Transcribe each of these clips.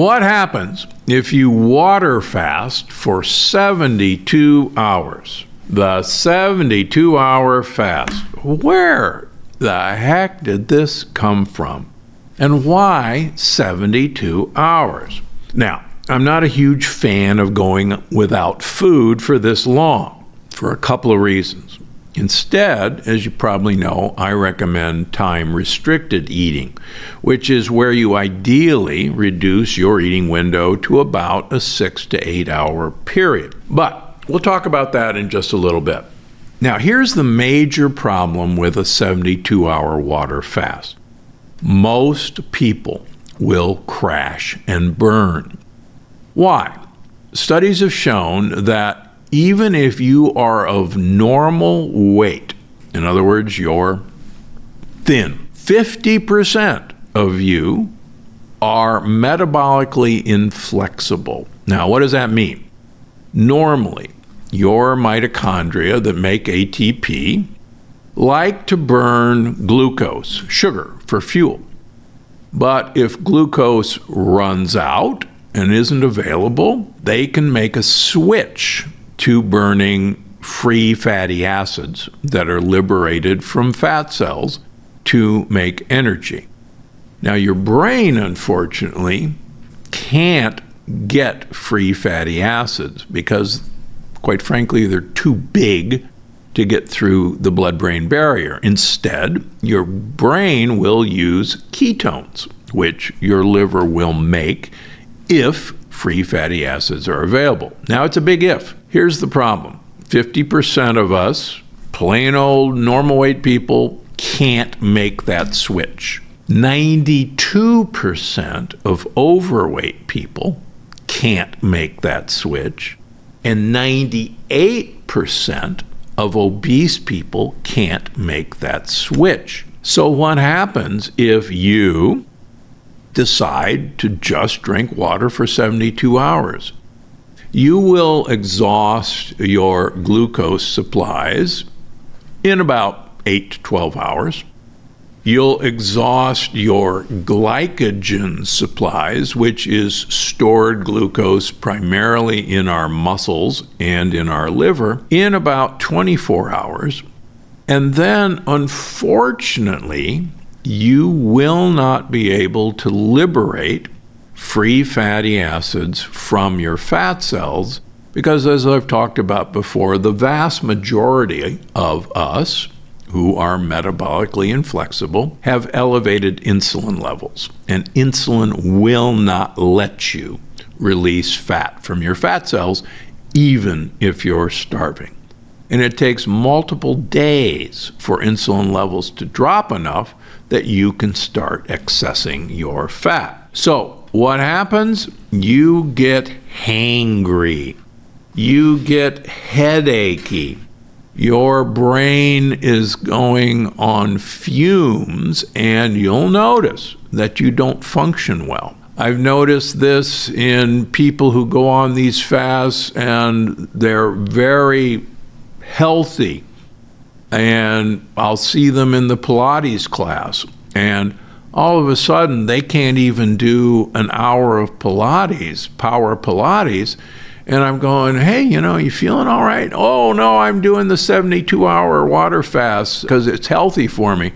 What happens if you water fast for 72 hours? The 72-hour fast. Where the heck did this come from? And why 72 hours? Now, I'm not a huge fan of going without food for this long, for a couple of reasons. Instead, as you probably know, I recommend time-restricted eating, which is where you ideally reduce your eating window to about a 6 to 8 hour period. But we'll talk about that in just a little bit. Now, here's the major problem with a 72-hour water fast. Most people will crash and burn. Why? Studies have shown that even if you are of normal weight, in other words, you're thin, 50% of you are metabolically inflexible. Now, what does that mean? Normally, your mitochondria that make ATP like to burn glucose, sugar, for fuel. But if glucose runs out and isn't available, they can make a switch to burning free fatty acids that are liberated from fat cells to make energy. Now, your brain, unfortunately, can't get free fatty acids because, quite frankly, they're too big to get through the blood-brain barrier. Instead, your brain will use ketones, which your liver will make if free fatty acids are available. Now, it's a big if. Here's the problem. 50% of us, plain old normal weight people, can't make that switch. 92% of overweight people can't make that switch. And 98% of obese people can't make that switch. So what happens if you decide to just drink water for 72 hours? You will exhaust your glucose supplies in about 8 to 12 hours. You'll exhaust your glycogen supplies, which is stored glucose primarily in our muscles and in our liver, in about 24 hours. And then, unfortunately, you will not be able to liberate free fatty acids from your fat cells because, as I've talked about before, the vast majority of us who are metabolically inflexible have elevated insulin levels, and insulin will not let you release fat from your fat cells even if you're starving. And it takes multiple days for insulin levels to drop enough that you can start accessing your fat. So what happens? You get hangry. You get headachy. Your brain is going on fumes, and you'll notice that you don't function well. I've noticed this in people who go on these fasts, and they're very healthy. And I'll see them in the Pilates class, and all of a sudden they can't even do an hour of Pilates, power Pilates. And I'm going, hey, you feeling all right? Oh, no, I'm doing the 72-hour water fast because it's healthy for me.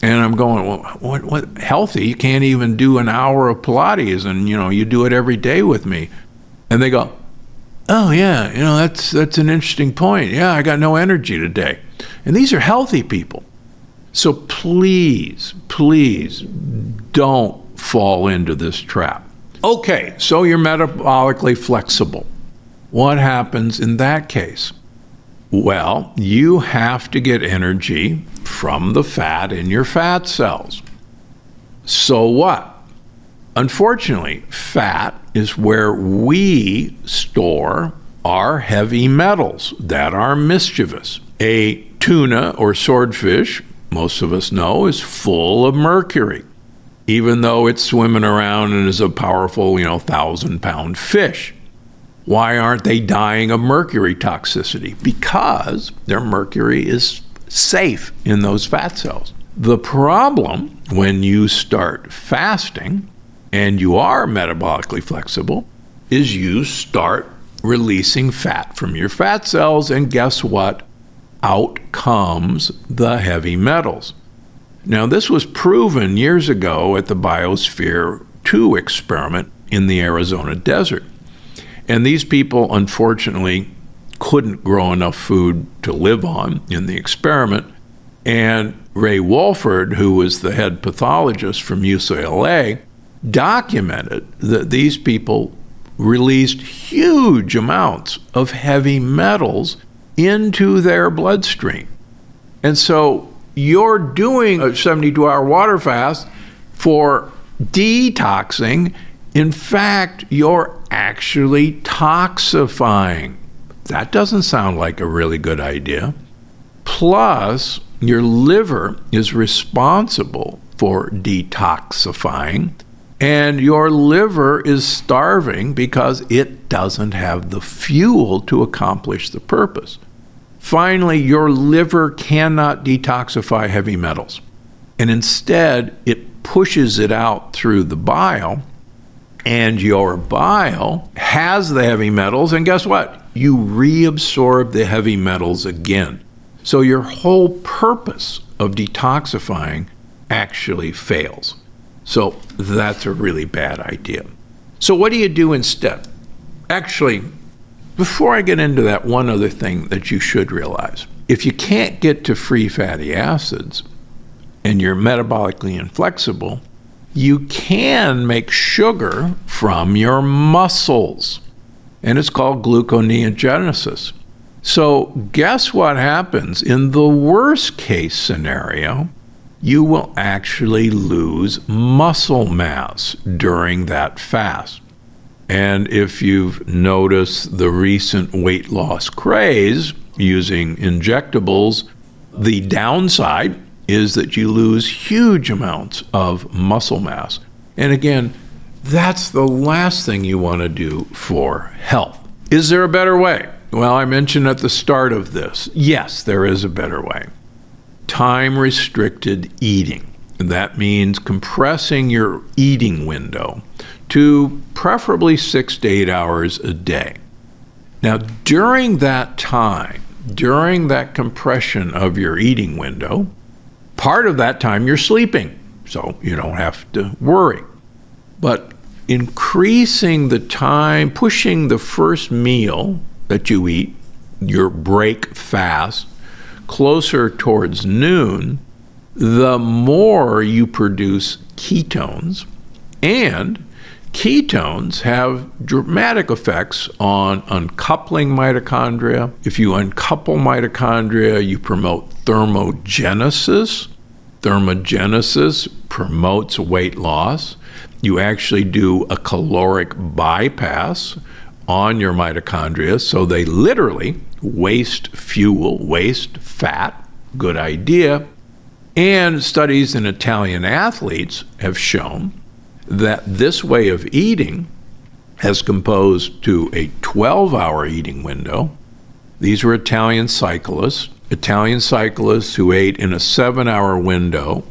And I'm going, well, what healthy? You can't even do an hour of Pilates, and, you do it every day with me. And they go, oh, yeah, that's an interesting point. Yeah, I got no energy today. And these are healthy people. So please don't fall into this trap. Okay, so you're metabolically flexible. What happens in that case? Well, you have to get energy from the fat in your fat cells. So what? Unfortunately, fat is where we store our heavy metals that are mischievous. A tuna or swordfish, most of us know, is full of mercury, even though it's swimming around and is a powerful, 1,000-pound fish. Why aren't they dying of mercury toxicity? Because their mercury is safe in those fat cells. The problem when you start fasting and you are metabolically flexible, is you start releasing fat from your fat cells, and guess what? Out comes the heavy metals. Now, this was proven years ago at the Biosphere 2 experiment in the Arizona desert. And these people, unfortunately, couldn't grow enough food to live on in the experiment. And Ray Wolford, who was the head pathologist from UCLA, documented that these people released huge amounts of heavy metals into their bloodstream. And so you're doing a 72-hour water fast for detoxing. In fact, you're actually toxifying. That doesn't sound like a really good idea. Plus, your liver is responsible for detoxifying, and your liver is starving because it doesn't have the fuel to accomplish the purpose. Finally, your liver cannot detoxify heavy metals, and instead it pushes it out through the bile, and your bile has the heavy metals, and guess what? You reabsorb the heavy metals again. So your whole purpose of detoxifying actually fails. So that's a really bad idea. So what do you do instead? Actually, before I get into that, one other thing that you should realize. If you can't get to free fatty acids and you're metabolically inflexible, you can make sugar from your muscles, and it's called gluconeogenesis. So guess what happens? In the worst case scenario, you will actually lose muscle mass during that fast. And if you've noticed the recent weight loss craze using injectables, the downside is that you lose huge amounts of muscle mass. And again, that's the last thing you want to do for health. Is there a better way? Well, I mentioned at the start of this, yes, there is a better way. Time-restricted eating. That means compressing your eating window to preferably 6 to 8 hours a day. Now, during that time, during that compression of your eating window, part of that time you're sleeping, so you don't have to worry. But increasing the time, pushing the first meal that you eat, your break fast, closer towards noon, the more you produce ketones, and ketones have dramatic effects on uncoupling mitochondria. If you uncouple mitochondria, you promote thermogenesis. Thermogenesis promotes weight loss. You actually do a caloric bypass on your mitochondria, so they literally waste fuel, waste fat. Good idea. And studies in Italian athletes have shown that this way of eating, as composed to a 12-hour eating window, these were Italian cyclists who ate in a 7-hour window,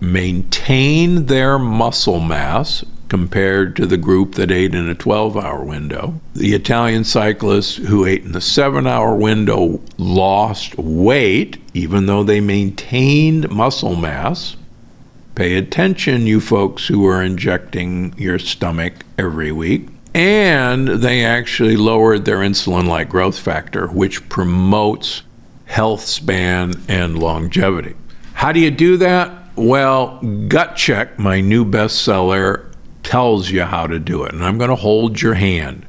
maintained their muscle mass compared to the group that ate in a 12-hour window. The Italian cyclists who ate in the 7-hour window lost weight, even though they maintained muscle mass. Pay attention, you folks who are injecting your stomach every week. And they actually lowered their insulin-like growth factor, which promotes health span and longevity. How do you do that? Well, Gut Check, my new bestseller, tells you how to do it, and I'm going to hold your hand.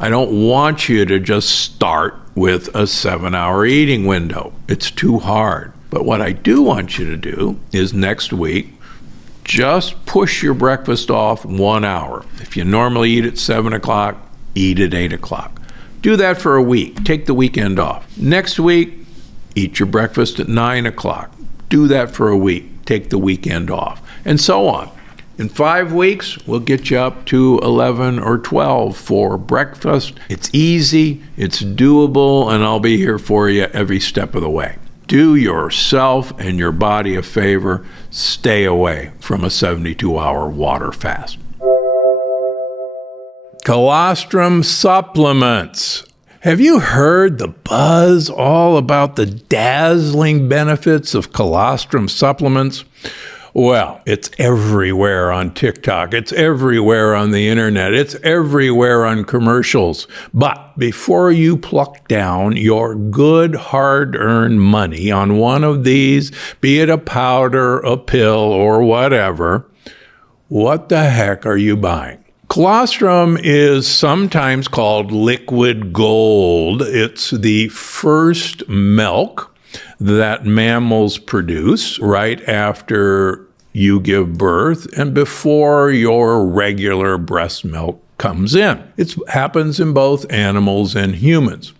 I don't want you to just start with a 7-hour eating window. It's too hard. But what I do want you to do is next week, just push your breakfast off 1 hour. If you normally eat at 7 o'clock, eat at 8 o'clock. Do that for a week. Take the weekend off. Next week, eat your breakfast at 9 o'clock. Do that for a week. Take the weekend off. And so on. In 5 weeks, we'll get you up to 11 or 12 for breakfast. It's easy, it's doable, and I'll be here for you every step of the way. Do yourself and your body a favor. Stay away from a 72-hour water fast. Colostrum supplements. Have you heard the buzz all about the dazzling benefits of colostrum supplements? Well, it's everywhere on TikTok. It's everywhere on the internet. It's everywhere on commercials. But before you pluck down your good hard-earned money on one of these, be it a powder, a pill, or whatever, what the heck are you buying? Colostrum is sometimes called liquid gold. It's the first milk that mammals produce right after you give birth and before your regular breast milk comes in. It happens in both animals and humans.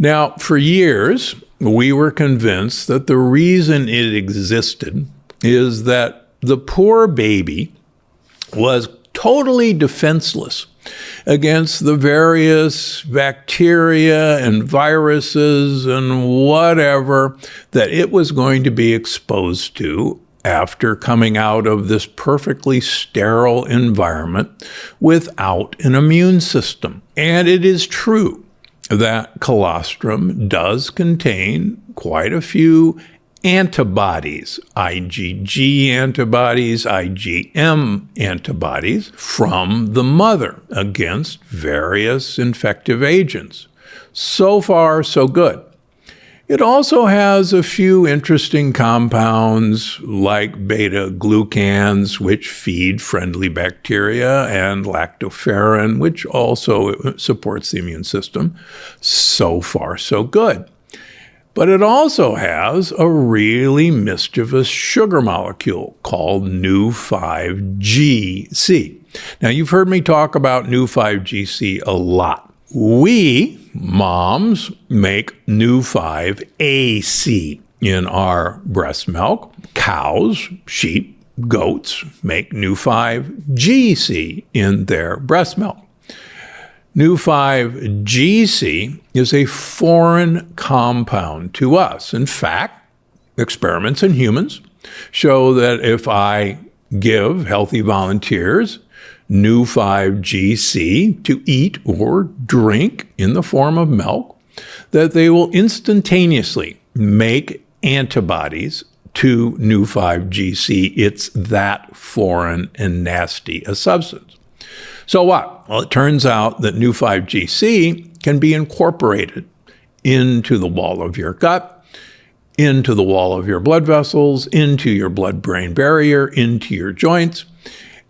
Now, for years, we were convinced that the reason it existed is that the poor baby was totally defenseless against the various bacteria and viruses and whatever that it was going to be exposed to after coming out of this perfectly sterile environment without an immune system. And it is true that colostrum does contain quite a few antibodies, IgG antibodies, IgM antibodies from the mother against various infective agents. So far, so good. It also has a few interesting compounds like beta-glucans, which feed friendly bacteria, and lactoferrin, which also supports the immune system. So far, so good. But it also has a really mischievous sugar molecule called nu-5GC. Now, you've heard me talk about nu-5GC a lot. We, moms, make nu-5AC in our breast milk. Cows, sheep, goats make nu-5GC in their breast milk. Nu-5GC is a foreign compound to us. In fact, experiments in humans show that if I give healthy volunteers nu-5GC to eat or drink in the form of milk, that they will instantaneously make antibodies to nu-5GC. It's that foreign and nasty a substance. So what? Well, it turns out that nu-5GC can be incorporated into the wall of your gut, into the wall of your blood vessels, into your blood-brain barrier, into your joints,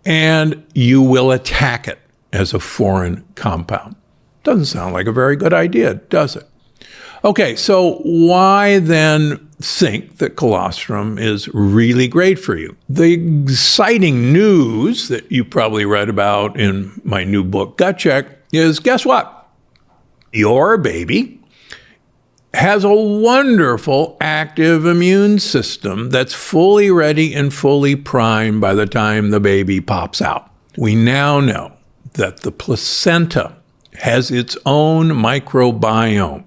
and you will attack it as a foreign compound. Doesn't sound like a very good idea, does it? Okay, so why then think that colostrum is really great for you? The exciting news that you probably read about in my new book, Gut Check, is guess what? Your baby has a wonderful active immune system that's fully ready and fully primed by the time the baby pops out. We now know that the placenta has its own microbiome.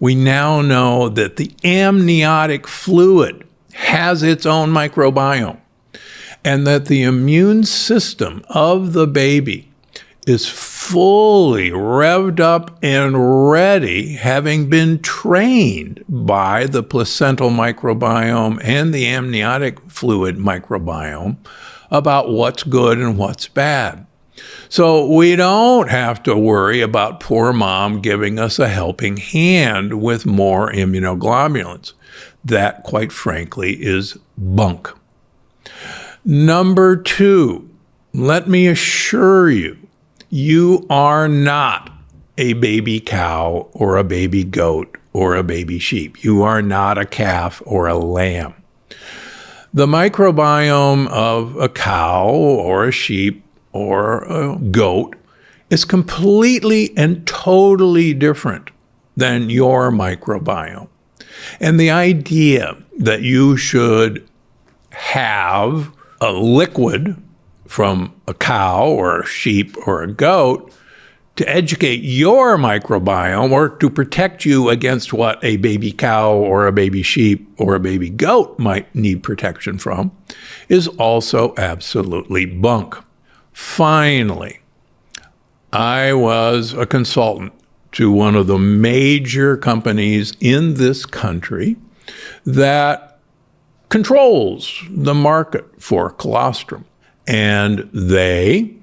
We now know that the amniotic fluid has its own microbiome, and that the immune system of the baby is fully revved up and ready, having been trained by the placental microbiome and the amniotic fluid microbiome about what's good and what's bad. So we don't have to worry about poor mom giving us a helping hand with more immunoglobulins. That, quite frankly, is bunk. Number two, let me assure you, you are not a baby cow or a baby goat or a baby sheep. You are not a calf or a lamb. The microbiome of a cow or a sheep or a goat is completely and totally different than your microbiome. And the idea that you should have a liquid from a cow or a sheep or a goat to educate your microbiome or to protect you against what a baby cow or a baby sheep or a baby goat might need protection from is also absolutely bunk. Finally, I was a consultant to one of the major companies in this country that controls the market for colostrum. And they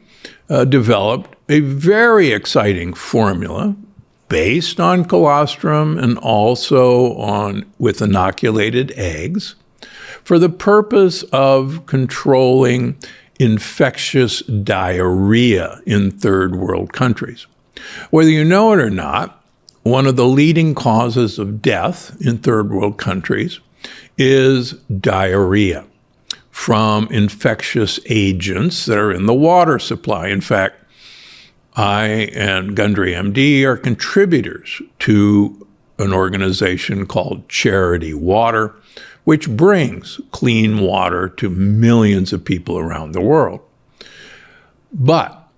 developed a very exciting formula based on colostrum and also with inoculated eggs for the purpose of controlling infectious diarrhea in third world countries. Whether you know it or not, one of the leading causes of death in third world countries is diarrhea from infectious agents that are in the water supply. In fact, I and Gundry MD are contributors to an organization called Charity Water, which brings clean water to millions of people around the world. But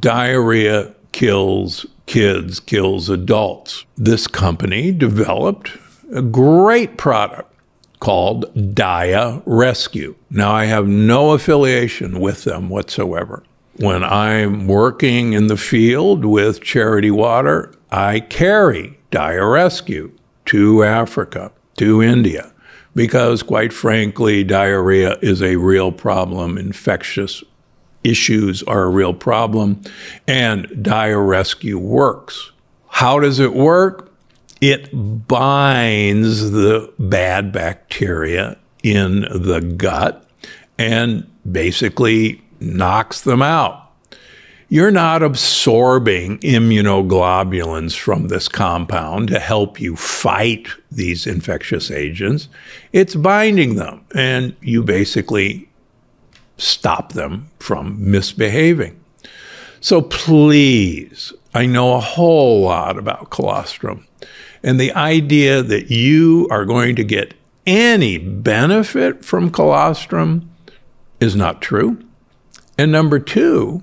diarrhea kills kids, kills adults. This company developed a great product called Dia Rescue. Now, I have no affiliation with them whatsoever. When I'm working in the field with Charity Water, I carry Dia Rescue to Africa, to India, because quite frankly, diarrhea is a real problem. Infectious issues are a real problem, and Dia Rescue works. How does it work? It binds the bad bacteria in the gut and basically knocks them out. You're not absorbing immunoglobulins from this compound to help you fight these infectious agents. It's binding them, and you basically stop them from misbehaving. So please, I know a whole lot about colostrum, and the idea that you are going to get any benefit from colostrum is not true. And number two,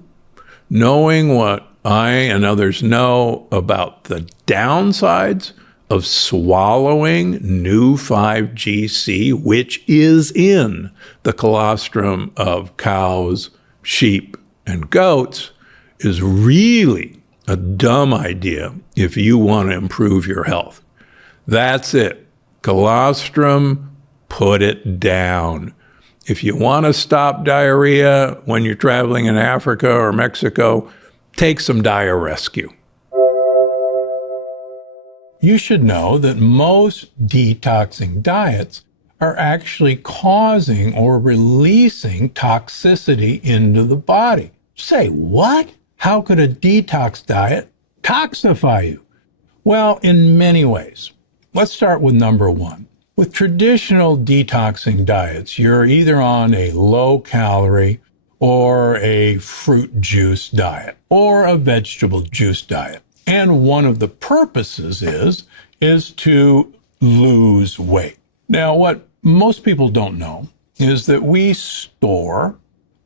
knowing what I and others know about the downsides of swallowing new 5-GC, which is in the colostrum of cows, sheep, and goats, is really a dumb idea if you want to improve your health. That's it. Colostrum, put it down. If you want to stop diarrhea when you're traveling in Africa or Mexico, take some Dia Rescue. You should know that most detoxing diets are actually causing or releasing toxicity into the body. Say, what? How could a detox diet toxify you? Well, in many ways. Let's start with number one. With traditional detoxing diets, you're either on a low-calorie or a fruit juice diet or a vegetable juice diet. And one of the purposes is to lose weight. Now, what most people don't know is that we store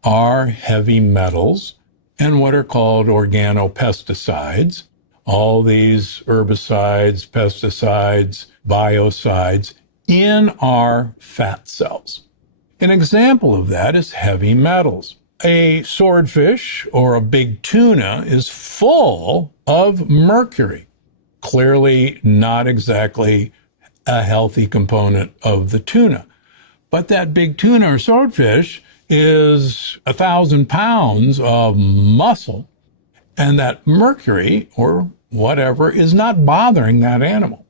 our heavy metals and what are called organopesticides, all these herbicides, pesticides, biocides, in our fat cells. An example of that is heavy metals. A swordfish or a big tuna is full of mercury. Clearly not exactly a healthy component of the tuna. But that big tuna or swordfish is 1,000 pounds of muscle, and that mercury or whatever is not bothering that animal.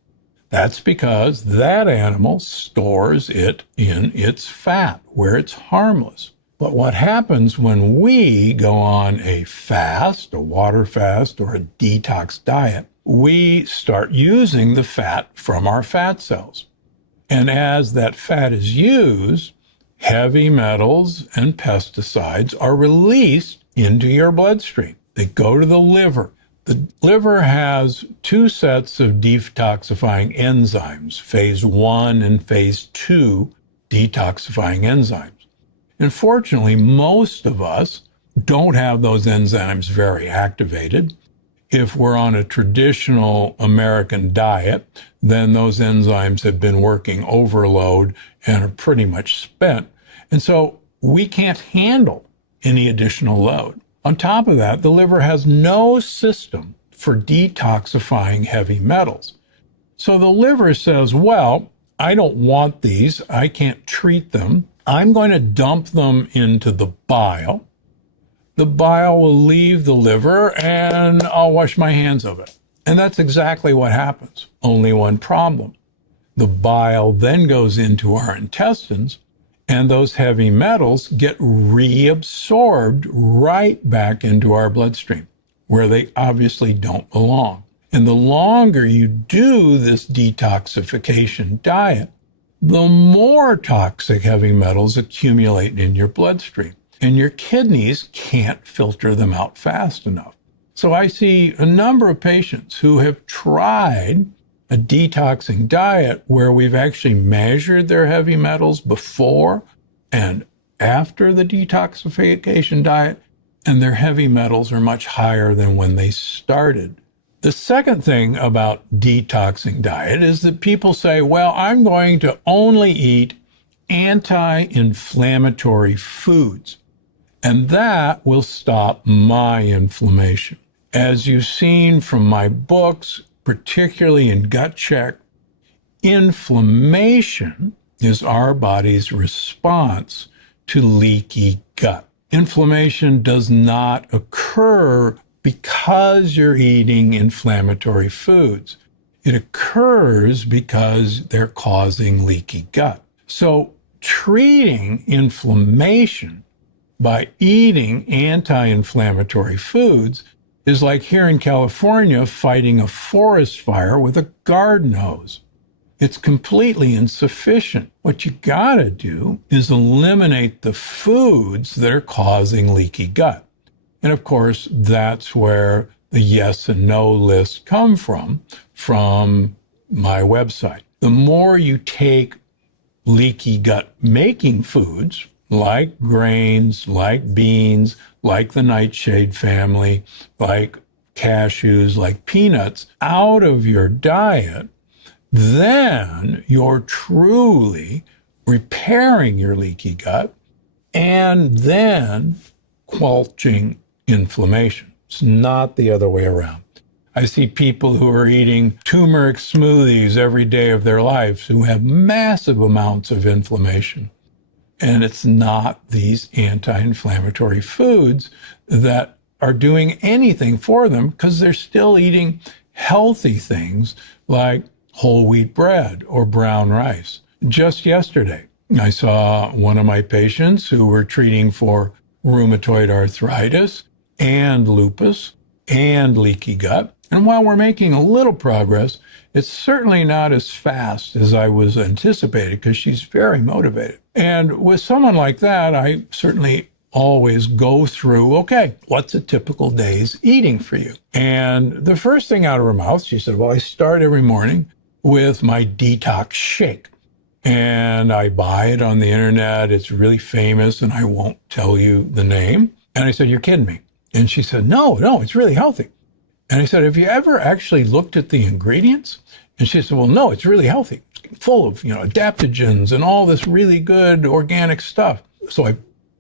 That's because that animal stores it in its fat, where it's harmless. But what happens when we go on a fast, a water fast, or a detox diet, we start using the fat from our fat cells. And as that fat is used, heavy metals and pesticides are released into your bloodstream. They go to the liver. The liver has two sets of detoxifying enzymes, phase 1 and phase 2 detoxifying enzymes. Unfortunately, most of us don't have those enzymes very activated. If we're on a traditional American diet, then those enzymes have been working overload and are pretty much spent. And so we can't handle any additional load. On top of that, the liver has no system for detoxifying heavy metals. So the liver says, well, I don't want these. I can't treat them. I'm going to dump them into the bile. The bile will leave the liver and I'll wash my hands of it. And that's exactly what happens. Only one problem. The bile then goes into our intestines and those heavy metals get reabsorbed right back into our bloodstream, where they obviously don't belong. And the longer you do this detoxification diet, the more toxic heavy metals accumulate in your bloodstream, and your kidneys can't filter them out fast enough. So I see a number of patients who have tried a detoxing diet where we've actually measured their heavy metals before and after the detoxification diet, and their heavy metals are much higher than when they started. The second thing about detoxing diet is that people say, well, I'm going to only eat anti-inflammatory foods, and that will stop my inflammation. As you've seen from my books, particularly in Gut Check, inflammation is our body's response to leaky gut. Inflammation does not occur because you're eating inflammatory foods. It occurs because they're causing leaky gut. So treating inflammation by eating anti-inflammatory foods is like here in California fighting a forest fire with a garden hose. It's completely insufficient. What you gotta do is eliminate the foods that are causing leaky gut. And of course, that's where the yes and no list come from my website. The more you take leaky gut making foods, like grains, like beans, like the nightshade family, like cashews, like peanuts, out of your diet, then you're truly repairing your leaky gut and then quenching inflammation. It's not the other way around. I see people who are eating turmeric smoothies every day of their lives who have massive amounts of inflammation. And it's not these anti-inflammatory foods that are doing anything for them because they're still eating healthy things like whole wheat bread or brown rice. Just yesterday, I saw one of my patients who were treating for rheumatoid arthritis and lupus and leaky gut. And while we're making a little progress, it's certainly not as fast as I was anticipating because she's very motivated. And with someone like that, I certainly always go through, okay, what's a typical day's eating for you? And the first thing out of her mouth, she said, well, I start every morning with my detox shake. And I buy it on the internet. It's really famous, and I won't tell you the name. And I said, you're kidding me. And she said, no, it's really healthy. And I said, have you ever actually looked at the ingredients? And she said, well, no, it's really healthy. It's full of, adaptogens and all this really good organic stuff. So I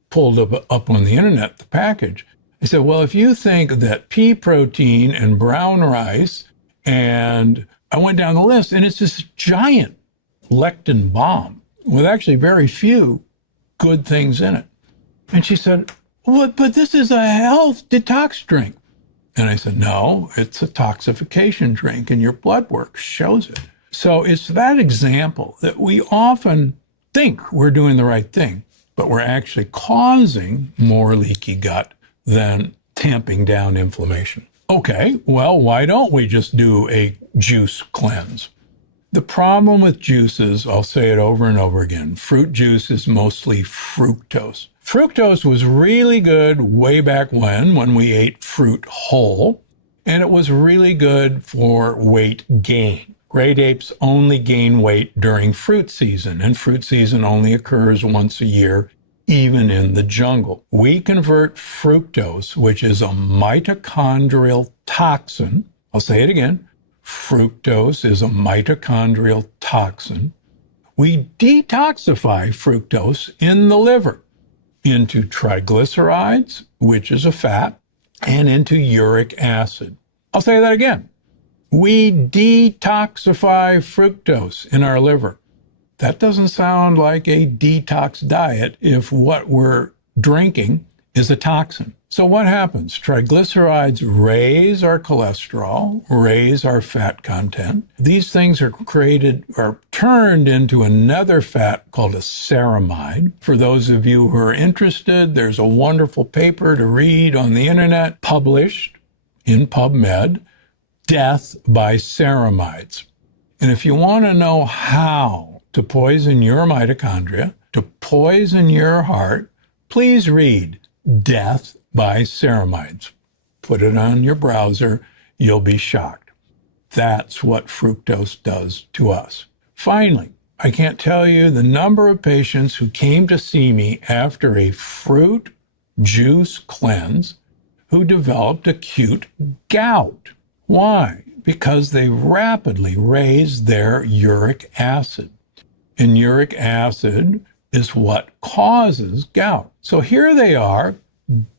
pulled up on the internet the package. I said, well, if you think that pea protein and brown rice, and I went down the list, and it's this giant lectin bomb with actually very few good things in it. And she said, well, but this is a health detox drink. And I said, no, it's a toxification drink, and your blood work shows it. So it's that example that we often think we're doing the right thing, but we're actually causing more leaky gut than tamping down inflammation. Okay, well, why don't we just do a juice cleanse? The problem with juices, I'll say it over and over again, fruit juice is mostly fructose. Fructose was really good way back when we ate fruit whole, and it was really good for weight gain. Great apes only gain weight during fruit season, and fruit season only occurs once a year, even in the jungle. We convert fructose, which is a mitochondrial toxin. I'll say it again. Fructose is a mitochondrial toxin. We detoxify fructose in the liver. into triglycerides, which is a fat, and into uric acid. I'll say that again. We detoxify fructose in our liver. That doesn't sound like a detox diet if what we're drinking is a toxin. So what happens? Triglycerides raise our cholesterol, raise our fat content. These things are turned into another fat called a ceramide. For those of you who are interested, there's a wonderful paper to read on the internet, published in PubMed, Death by Ceramides. And if you want to know how to poison your mitochondria, to poison your heart, please read Death by Ceramides. Put it on your browser. You'll be shocked. That's what fructose does to us. Finally, I can't tell you the number of patients who came to see me after a fruit juice cleanse who developed acute gout. Why? Because they rapidly raised their uric acid. And uric acid is what causes gout. So here they are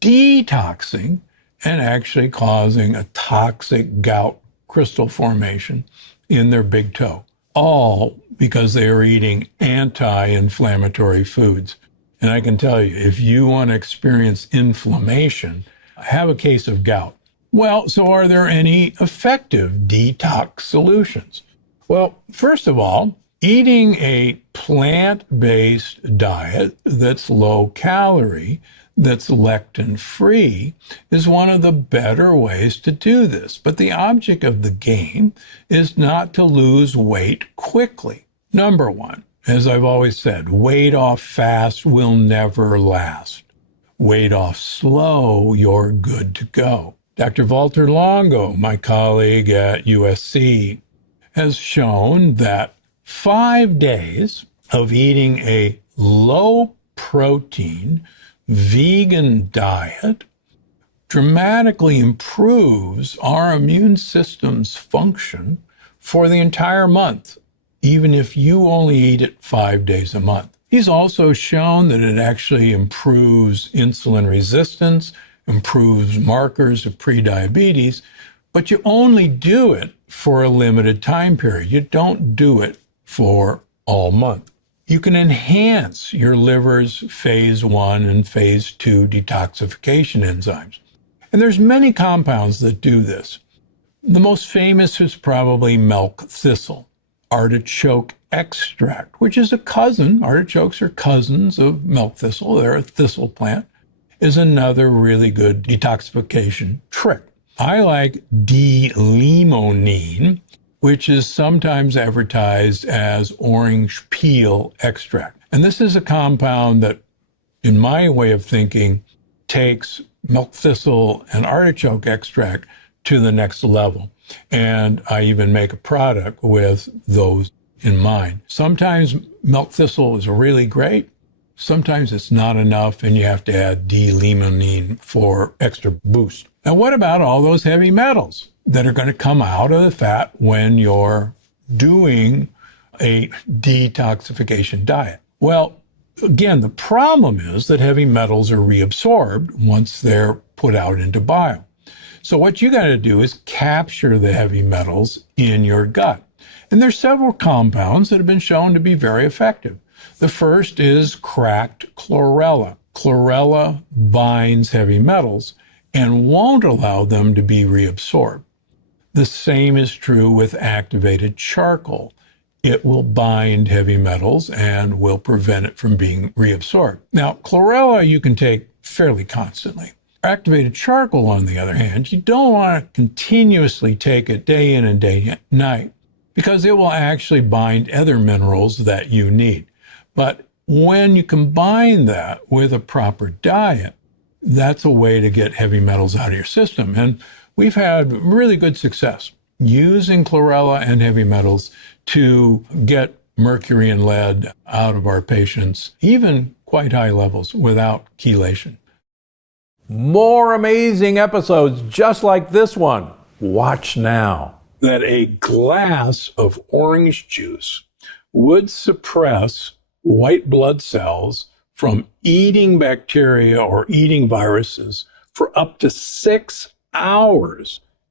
detoxing and actually causing a toxic gout crystal formation in their big toe, all because they are eating anti-inflammatory foods. And I can tell you, if you want to experience inflammation, have a case of gout. Well, so are there any effective detox solutions? Well, first of all, eating a plant-based diet that's low calorie, that's lectin-free, is one of the better ways to do this. But the object of the game is not to lose weight quickly. Number one, as I've always said, weight off fast will never last. Weight off slow, you're good to go. Dr. Walter Longo, my colleague at USC, has shown that 5 days of eating a low-protein, vegan diet dramatically improves our immune system's function for the entire month, even if you only eat it 5 days a month. He's also shown that it actually improves insulin resistance, improves markers of prediabetes, but you only do it for a limited time period. You don't do it for all month. You can enhance your liver's phase 1 and phase 2 detoxification enzymes. And there's many compounds that do this. The most famous is probably milk thistle, artichoke extract, which is a cousin. Artichokes are cousins of milk thistle. They're a thistle plant, is another really good detoxification trick. I like D-limonene, which is sometimes advertised as orange peel extract. And this is a compound that, in my way of thinking, takes milk thistle and artichoke extract to the next level. And I even make a product with those in mind. Sometimes milk thistle is really great. Sometimes it's not enough, and you have to add D-limonene for extra boost. Now, what about all those heavy metals that are going to come out of the fat when you're doing a detoxification diet? Well, again, the problem is that heavy metals are reabsorbed once they're put out into bile. So what you got to do is capture the heavy metals in your gut. And there's several compounds that have been shown to be very effective. The first is cracked chlorella. Chlorella binds heavy metals and won't allow them to be reabsorbed. The same is true with activated charcoal. It will bind heavy metals and will prevent it from being reabsorbed. Now, chlorella you can take fairly constantly. Activated charcoal, on the other hand, you don't want to continuously take it day in and day night because it will actually bind other minerals that you need. But when you combine that with a proper diet, that's a way to get heavy metals out of your system. And we've had really good success using chlorella and heavy metals to get mercury and lead out of our patients, even quite high levels without chelation. More amazing episodes just like this one. Watch now. That a glass of orange juice would suppress white blood cells from eating bacteria or eating viruses for up to 6 hours